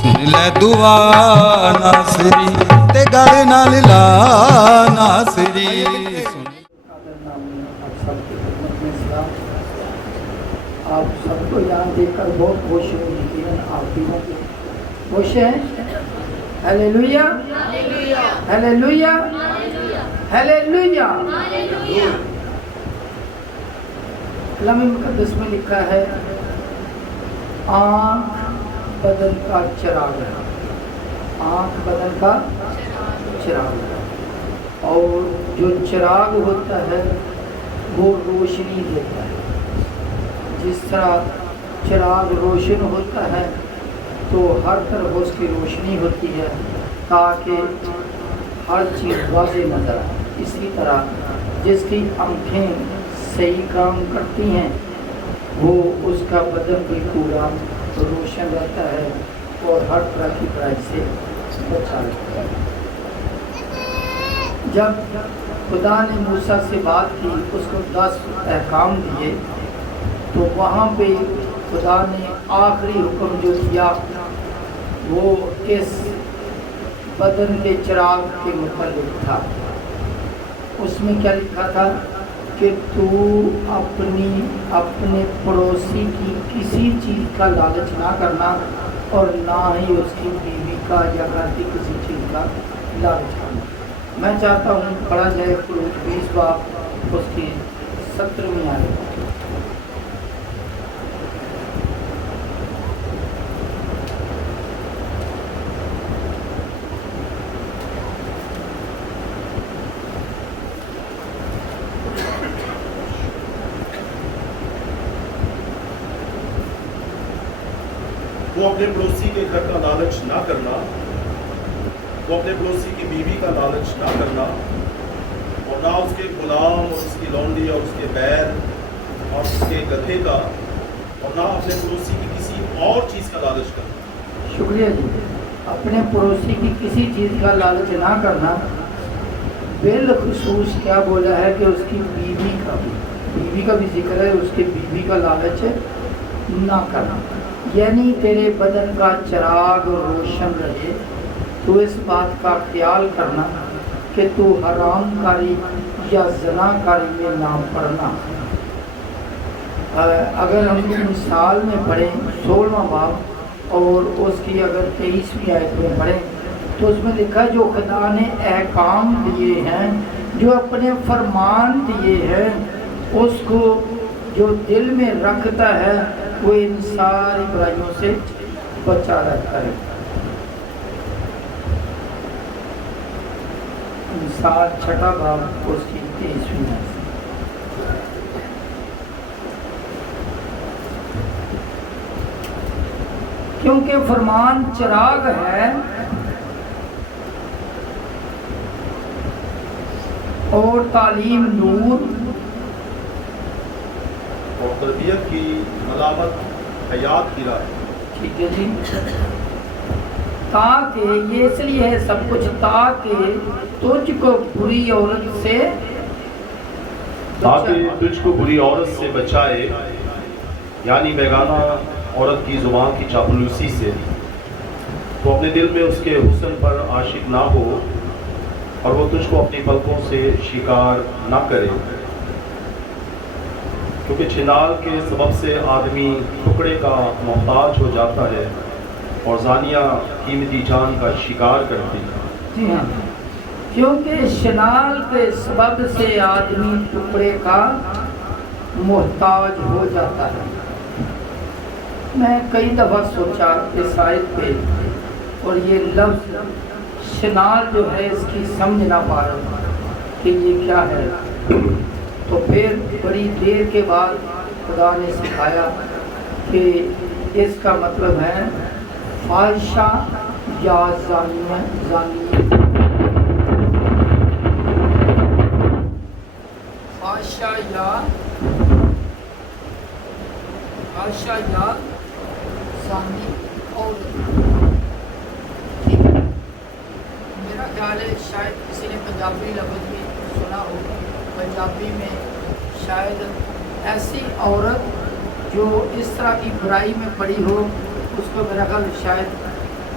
ਸੁਣ ਲੈ ਦੁਆ ਨਾਸਰੀ ਤੇ ਗਲ ਨਾਲ ਲਾ ਨਾਸਰੀ। آپ سب کو یہاں دیکھ کر بہت خوش ہوئی، یقیناً آپ بھی ہوں گے خوش ہیں۔ Hallelujah hallelujah hallelujah. کلام مقدس میں لکھا ہے آنکھ بدن کا چراغ ہے، آنکھ بدن کا چراغ ہے، اور جو چراغ ہوتا ہے وہ روشنی دیتا ہے۔ جس طرح چراغ روشن ہوتا ہے تو ہر طرف اس کی روشنی ہوتی ہے تاکہ ہر چیز واضح نظر آئے، اسی طرح جس کی آنکھیں صحیح کام کرتی ہیں وہ اس کا بدن بھی پورا روشن رہتا ہے اور ہر طرح کی برائی سے بچا رہتا ہے۔ جب خدا نے موسیٰ سے بات کی، اس کو 10 احکام دیے، تو وہاں پہ خدا نے آخری حکم جو دیا وہ اس بدن کے چراغ کے متعلق تھا۔ اس میں کیا لکھا تھا کہ تو اپنے پڑوسی کی کسی چیز کا لالچ نہ کرنا اور نہ ہی اس کی بیوی کا یا گھر کی کسی چیز کا لالچ کرنا۔ میں چاہتا ہوں پڑھا جائے خروج 20 باب اس کی 17ویں آیت۔ وہ اپنے پڑوسی کے گھر کا لالچ نہ کرنا، وہ اپنے پڑوسی کی بیوی کا لالچ نہ کرنا، اور نہ اس کے غلام اور اس کی لونڈی اور اس کے بیل اور اس کے گدھے کا، اور نہ اپنے پڑوسی کی کسی اور چیز کا لالچ کرنا۔ شکریہ جی۔ اپنے پڑوسی کی کسی چیز کا لالچ نہ کرنا، بالخصوص کیا بولا ہے کہ اس کی بیوی کا بھی ذکر ہے، اس کی بیوی کا لالچ نہ کرنا، یعنی تیرے بدن کا چراغ روشن رہے۔ تو اس بات کا خیال کرنا کہ تو حرام کاری یا زنا کاری میں نہ پڑنا۔ اگر ہم مثال میں پڑھیں 16واں باب اور اس کی اگر 23ویں آیت میں پڑھیں تو اس میں لکھا جو خدا نے احکام دیے ہیں، جو اپنے فرمان دیے ہیں، اس کو جو دل میں رکھتا ہے وہ ان ساری برائیوں سے بچا رہتا ہے۔ مثال 6واں باب اس کی 23ویں آیت۔ کیونکہ فرمان چراغ ہے اور تعلیم نور، اور تربیت کی ملامت حیات کی راہ۔ ٹھیک ہے جی۔ تاکہ یہ اس لیے ہے سب کچھ تاکہ تجھ کو بری عورت سے بچائے، یعنی بیگانہ عورت کی زبان کی چاپلوسی سے، تو اپنے دل میں اس کے حسن پر عاشق نہ ہو اور وہ تجھ کو اپنی پلکوں سے شکار نہ کرے، کیونکہ چھنال کے سبب سے آدمی ٹکڑے کا محتاج ہو جاتا ہے اور زانیہ قیمتی جان کا شکار کرتی ہے۔ جی ہاں، کیونکہ شنال کے سبب سے آدمی ٹکڑے کا محتاج ہو جاتا ہے۔ میں کئی دفعہ سوچا اس آیت پہ اور یہ لفظ شنال جو ہے اس کی سمجھ نہ پا رہا کہ یہ کیا ہے، تو پھر بڑی دیر کے بعد خدا نے سکھایا کہ اس کا مطلب ہے فاحشہ یا زانی، فاحشہ یا زانی عورت۔ ٹھیک ہے، میرا خیال ہے شاید کسی نے پنجابی لفظ بھی سنا ہو، پنجابی میں شاید ایسی عورت جو اس طرح کی برائی میں پڑی ہو اس کو میرا خیال شاید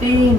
3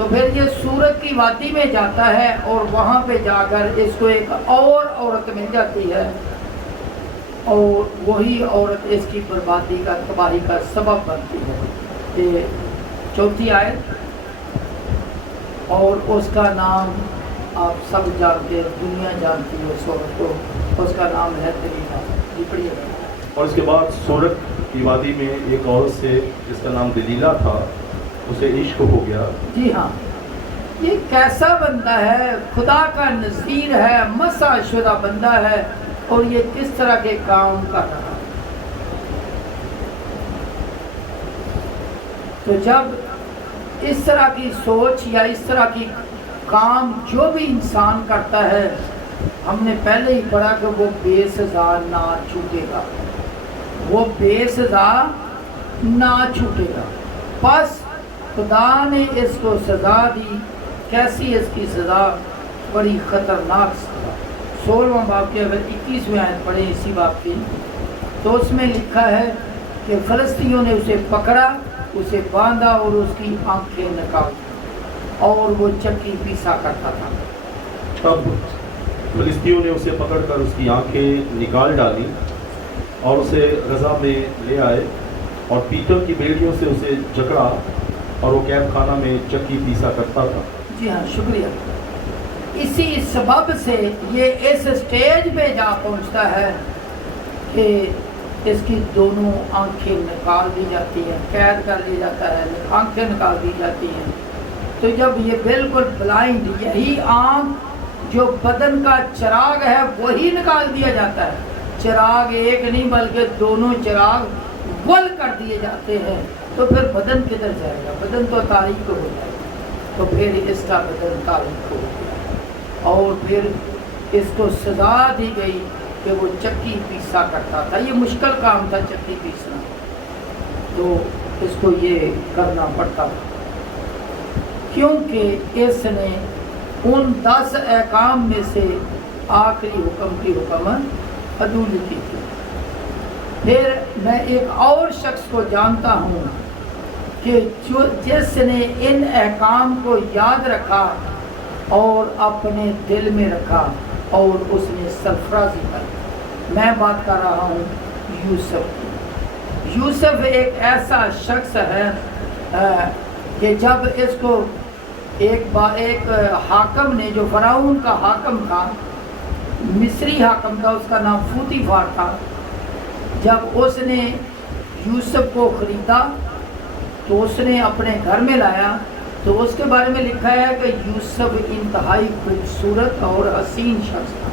تو پھر یہ سورت کی وادی میں جاتا ہے اور وہاں پہ جا کر اس کو ایک اور عورت مل جاتی ہے اور وہی عورت اس کی بربادی کا تباہی کا سبب بنتی ہے۔ یہ 4 آیت، اور اس کا نام آپ سب جانتے ہیں، دنیا جانتی ہے اس عورت کو، اس کا نام ہے دلیلہ۔ جی پڑھیے۔ اور اس کے بعد سورت کی وادی میں ایک عورت سے جس کا نام دلیلہ تھا، اسے عشق ہو گیا۔ جی ہاں، یہ کیسا بندہ ہے، خدا کا نذیر ہے، مسح شدہ بندہ ہے، اور یہ کس طرح کے کام کر رہا ہے۔ تو جب اس طرح کی سوچ یا اس طرح کی کام جو بھی انسان کرتا ہے، ہم نے پہلے ہی پڑھا کہ وہ بے سزا نہ چھوٹے گا، وہ بے سزا نہ چھوٹے گا۔ بس خدا نے اس کو سزا دی، کیسی اس کی سزا؟ بڑی خطرناک سزا۔ 16واں باب کے اگر 21ویں آیت پڑھیں اسی باب کی، تو اس میں لکھا ہے کہ فلسطینیوں نے اسے پکڑا، اسے باندھا اور اس کی آنکھیں نکال دی، اور وہ چکی پیسا کرتا تھا۔ تب فلسطینیوں نے اسے پکڑ کر اس کی آنکھیں نکال ڈالی اور اسے غزہ میں لے آئے اور پیتل کی بیڑیوں سے اسے جکڑا، اور وہ قید خانہ میں چکی پیسا کرتا تھا۔ جی ہاں، شکریہ۔ اسی سبب سے یہ اس سٹیج پہ جا پہنچتا ہے کہ اس کی دونوں آنکھیں نکال دی جاتی ہیں، قید کر لی جاتا ہے، آنکھیں نکال دی جاتی ہیں۔ تو جب یہ بالکل بلائنڈ، یہی آنکھ جو بدن کا چراغ ہے وہی نکال دیا جاتا ہے، چراغ ایک نہیں بلکہ دونوں چراغ ول کر دیے جاتے ہیں، تو پھر بدن کدھر جائے گا؟ بدن تو تاریک ہو جائے گا۔ تو پھر اس کا بدن تاریک ہو گیا، اور پھر اس کو سزا دی گئی کہ وہ چکی پیسا کرتا تھا۔ یہ مشکل کام تھا چکی پیسنا، تو اس کو یہ کرنا پڑتا تھا، کیونکہ اس نے ان 10 احکام میں سے آخری حکم کی حکمت عدول کی تھی۔ پھر میں ایک اور شخص کو جانتا ہوں کہ جس نے ان احکام کو یاد رکھا اور اپنے دل میں رکھا اور اس نے سرفرازی کی۔ میں بات کر رہا ہوں یوسف کی۔ یوسف ایک ایسا شخص ہے کہ جب اس کو ایک حاکم نے، جو فرعون کا حاکم تھا، مصری حاکم تھا، اس کا نام پوطیفار تھا، جب اس نے یوسف کو خریدا تو اس نے اپنے گھر میں لایا، تو اس کے بارے میں لکھا ہے کہ یوسف انتہائی خوبصورت اور حسین شخص تھا۔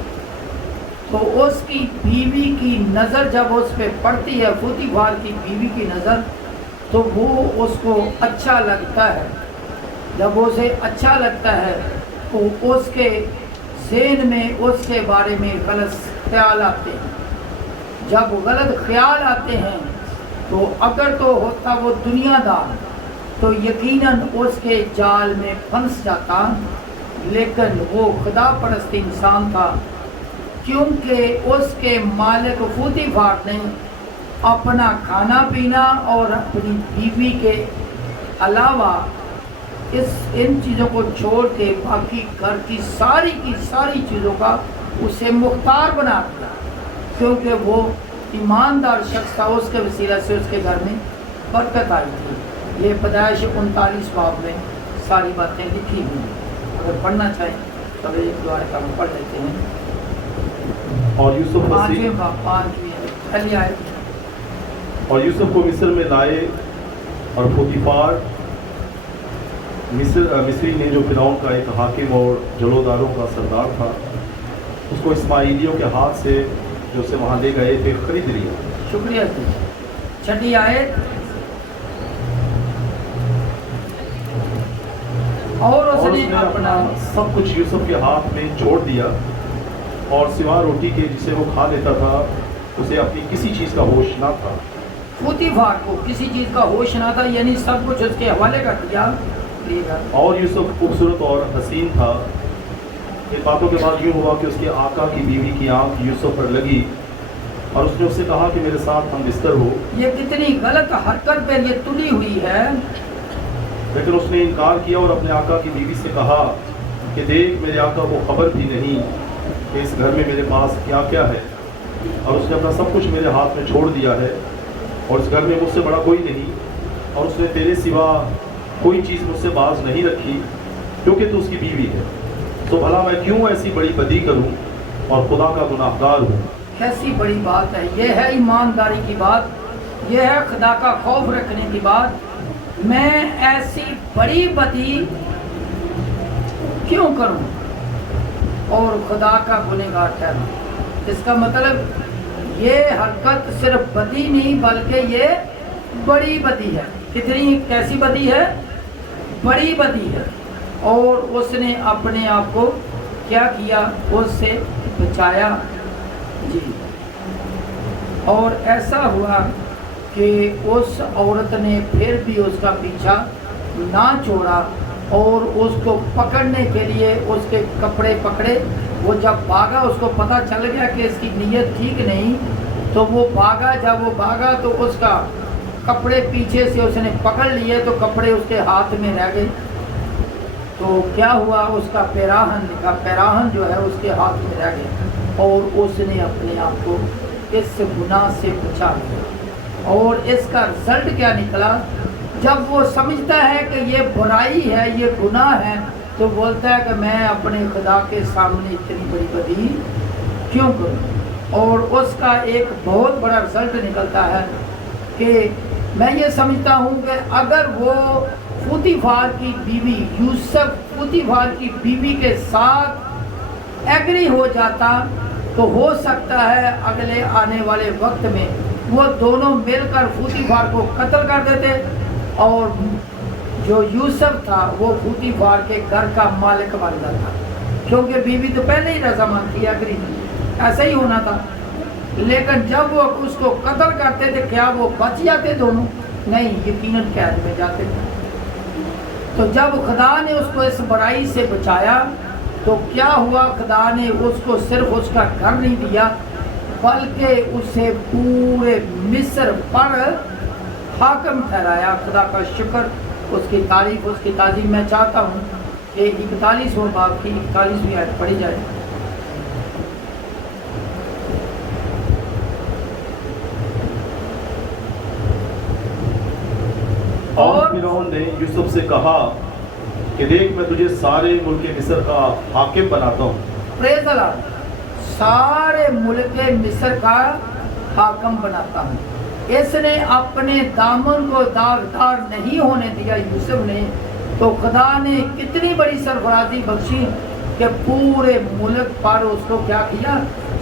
تو اس کی بیوی کی نظر جب اس پہ پڑتی ہے، پوطیفار کی بیوی کی نظر، تو وہ اس کو اچھا لگتا ہے۔ جب اسے اچھا لگتا ہے تو اس کے ذہن میں اس کے بارے میں غلط خیال آتے ہیں۔ جب غلط خیال آتے ہیں تو اگر تو ہوتا وہ دنیا دار تو یقیناً اس کے جال میں پھنس جاتا، لیکن وہ خدا پرست انسان تھا، کیونکہ اس کے مالک پوطیفار نے اپنا کھانا پینا اور اپنی بیوی کے علاوہ ان چیزوں کو چھوڑ کے باقی گھر کی ساری چیزوں کا اسے مختار بنا دیا، کیونکہ وہ ایماندار شخص تھا۔ اس کے وسیلہ سے اس کے گھر میں برکت آئی تھی۔ یہ پیدائش 39 باب میں ساری باتیں لکھی ہوئی ہیں، اگر پڑھنا چاہیں تو ایک دو آیت ہم پڑھ لیتے ہیں۔ اور یوسف پہلی آیت۔ اور یوسف کو مصر میں لائے، اور پوطیفار مصری نے، جو فرعون کا ایک حاکم اور جلوداروں کا سردار تھا، اس کو اسماعیلیوں کے ہاتھ سے جو اسے وہاں لے گئے تھے خرید لیا۔ شکریہ جی۔ 6 آیت۔ اور اس نے اپنا سب کچھ یوسف کے ہاتھ میں چھوڑ دیا، اور سوا روٹی کے جسے وہ کھا لیتا تھا اسے اپنی کسی چیز کا ہوش نہ تھا۔ پوطیفار کو کسی چیز کا ہوش نہ تھا، یعنی سب کچھ اس کے حوالے کر دیا۔ اور یوسف خوبصورت اور حسین تھا۔ ان باتوں کے بعد یوں ہوا کہ اس کے آقا کی بیوی کی آنکھ یوسف پر لگی، اور اس نے اس سے کہا کہ میرے ساتھ ہم بستر ہو۔ یہ کتنی غلط حرکت پہ یہ تلی ہوئی ہے لیکن اس نے انکار کیا اور اپنے آقا کی بیوی سے کہا کہ دیکھ میرے آقا کو خبر بھی نہیں کہ اس گھر میں میرے پاس کیا کیا ہے، اور اس نے اپنا سب کچھ میرے ہاتھ میں چھوڑ دیا ہے، اور اس گھر میں مجھ سے بڑا کوئی نہیں، اور اس نے تیرے سوا کوئی چیز مجھ سے باز نہیں رکھی کیونکہ تو اس کی بیوی ہے، تو بھلا میں کیوں ایسی بڑی بدی کروں اور خدا کا گناہ گار ہوں۔ کیسی بڑی بات ہے، یہ ہے ایمانداری کی بات، یہ ہے خدا کا خوف رکھنے کی بات۔ میں ایسی بڑی بدی کیوں کروں اور خدا کا گنہگار ٹھہروں؟ اس کا مطلب یہ حرکت صرف بدی نہیں بلکہ یہ بڑی بدی ہے۔ کتنی کیسی بدی ہے؟ بڑی بدی ہے۔ اور اس نے اپنے آپ کو کیا کیا؟ اس سے بچایا جی۔ اور ایسا ہوا کہ اس عورت نے پھر بھی اس کا پیچھا نہ چھوڑا اور اس کو پکڑنے کے لیے اس کے کپڑے پکڑے۔ وہ جب بھاگا، اس کو پتہ چل گیا کہ اس کی نیت ٹھیک نہیں، تو وہ بھاگا۔ جب وہ بھاگا تو اس کا کپڑے پیچھے سے اس نے پکڑ لیے، تو کپڑے اس کے ہاتھ میں رہ گئے۔ تو کیا ہوا؟ اس کا پیراہن لکھا، پیراہن جو ہے اس کے ہاتھ میں رہ گیا، اور اس نے اپنے آپ کو اس گناہ سے بچا لیا۔ اور اس کا رزلٹ کیا نکلا؟ جب وہ سمجھتا ہے کہ یہ برائی ہے، یہ گناہ ہے، تو بولتا ہے کہ میں اپنے خدا کے سامنے اتنی بڑی بدی کیوں کروں؟ اور اس کا ایک بہت بڑا رزلٹ نکلتا ہے کہ میں یہ سمجھتا ہوں کہ اگر وہ پوتیفار کی بیوی، یوسف پوتیفار کی بیوی کے ساتھ ایگری ہو جاتا، تو ہو سکتا ہے اگلے آنے والے وقت میں وہ دونوں مل کر پوتیفار کو قتل کر دیتے، اور جو یوسف تھا وہ پوتیفار کے گھر کا مالک بن جاتا، کیونکہ بیوی تو پہلے ہی رضامند تھی، ایگری تھی، ایسا ہی ہونا تھا۔ لیکن جب وہ اس کو قتل کرتے تھے، کیا وہ بچ جاتے دونوں؟ نہیں، یقیناً قید میں جاتے تھے۔ تو جب خدا نے اس کو اس برائی سے بچایا، تو کیا ہوا؟ خدا نے اس کو صرف اس کا گھر نہیں دیا، بلکہ اسے پورے مصر پر حاکم ٹھہرایا۔ خدا کا شکر، اس کی تعریف، اس کی تعظیم۔ میں چاہتا ہوں کہ 41واں باب کی 41ویں آیت پڑھی جائے۔ اور فرعون نے یوسف سے کہا کہ دیکھ میں تجھے سارے ملک مصر کا حاکم بناتا ہوں۔ پریز اللہ، سارے ملک مصر کا حاکم بناتا ہوں۔ اس نے اپنے دامن کو داغدار نہیں ہونے دیا یوسف نے، تو خدا نے کتنی بڑی سرفرازی بخشی کہ پورے ملک پر اس کو کیا کیا؟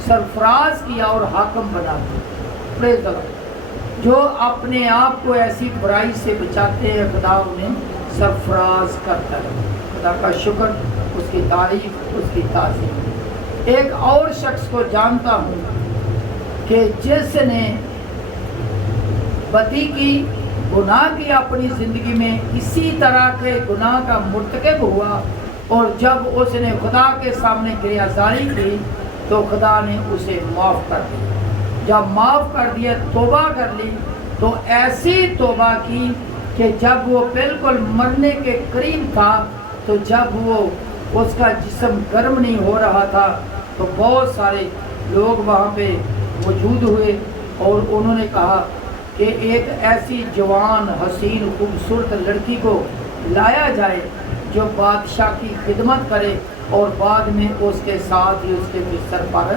سرفراز کیا اور حاکم بنا دیا۔ پریز اللہ، جو اپنے آپ کو ایسی برائی سے بچاتے ہیں، خدا انہیں سرفراز کرتا ہے۔ خدا کا شکر، اس کی تعریف، اس کی تعظیم۔ ایک اور شخص کو جانتا ہوں کہ جس نے بدی کی، گناہ کی اپنی زندگی میں، اسی طرح کے گناہ کا مرتکب ہوا، اور جب اس نے خدا کے سامنے گریہزاری کی تو خدا نے اسے معاف کر دیا۔ جب معاف کر دیا، توبہ کر لی، تو ایسی توبہ کی کہ جب وہ بالکل مرنے کے قریب تھا، تو جب وہ اس کا جسم گرم نہیں ہو رہا تھا، تو بہت سارے لوگ وہاں پہ موجود ہوئے، اور انہوں نے کہا کہ ایک ایسی جوان، حسین، خوبصورت لڑکی کو لایا جائے جو بادشاہ کی خدمت کرے، اور بعد میں اس کے ساتھ ہی اس کے بستر پر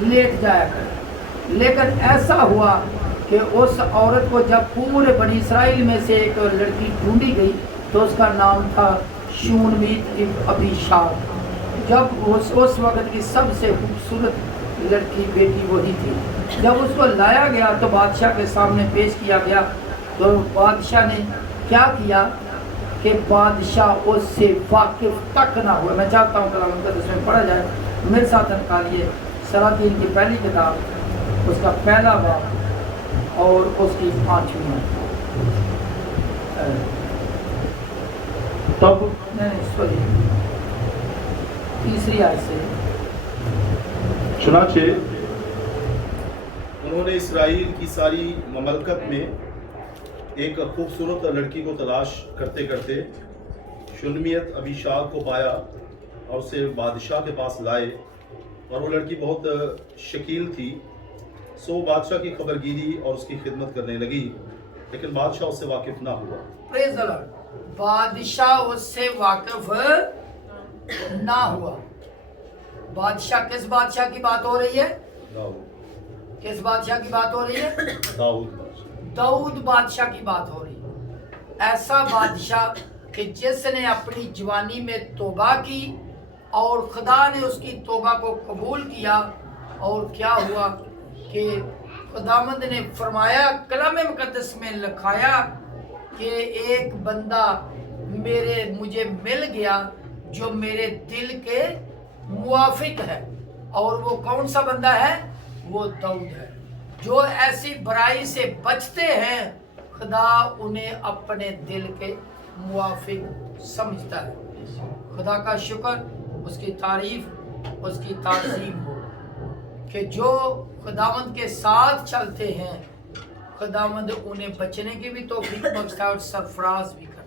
لیٹ جایا کرے۔ لیکن ایسا ہوا کہ اس عورت کو جب پورے بنی اسرائیل میں سے ایک لڑکی ڈھونڈی گئی، تو اس کا نام تھا شونمیت ابیشاگ۔ جب اس وقت کی سب سے خوبصورت لڑکی بیٹی وہی تھی۔ جب اس کو لایا گیا تو بادشاہ کے سامنے پیش کیا گیا، تو بادشاہ نے کیا کیا کہ بادشاہ اس سے واقف تک نہ ہوئے۔ میں چاہتا ہوں کلام مقدس میں پڑھا جائے، میرے ساتھ نکالیے سلاطین کی پہلی کتاب، اس کا پہلا باب اور اس کی 5ویں۔ تب تیسری آیت سے، چنانچہ انہوں نے اسرائیل کی ساری مملکت میں ایک خوبصورت لڑکی کو تلاش کرتے کرتے شنمیت ابیشاگ کو پایا اور اسے بادشاہ کے پاس لائے، اور وہ لڑکی بہت شکیل تھی، سو بادشاہ کی خبر گیری اور اس کی خدمت کرنے لگی، لیکن بادشاہ اس سے واقف نہ ہوا۔ پریز دی لارڈ۔ بادشاہ اس سے واقف نہ ہوا۔ بادشاہ، کس بادشاہ کی بات ہو رہی ہے؟ داؤد، کس بادشاہ کی بات ہو رہی ہے؟ داؤد بادشاہ۔ داؤد بادشاہ کی بات ہو رہی ہے۔ ایسا بادشاہ کہ جس نے اپنی جوانی میں توبہ کی اور خدا نے اس کی توبہ کو قبول کیا، اور کیا ہوا کہ خداوند نے فرمایا، کلام مقدس میں لکھایا کہ ایک بندہ مجھے مل گیا جو میرے دل کے موافق ہے، اور وہ کون سا بندہ ہے؟ وہ داؤد ہے۔ جو ایسی برائی سے بچتے ہیں خدا انہیں اپنے دل کے موافق سمجھتا ہے۔ خدا کا شکر، اس کی تعریف، اس کی تعظیم ہو کہ جو خداوند کے ساتھ چلتے ہیں خداوند انہیں بچنے کی بھی توفیق بخشتا ہے اور سرفراز بھی کرتا ہے۔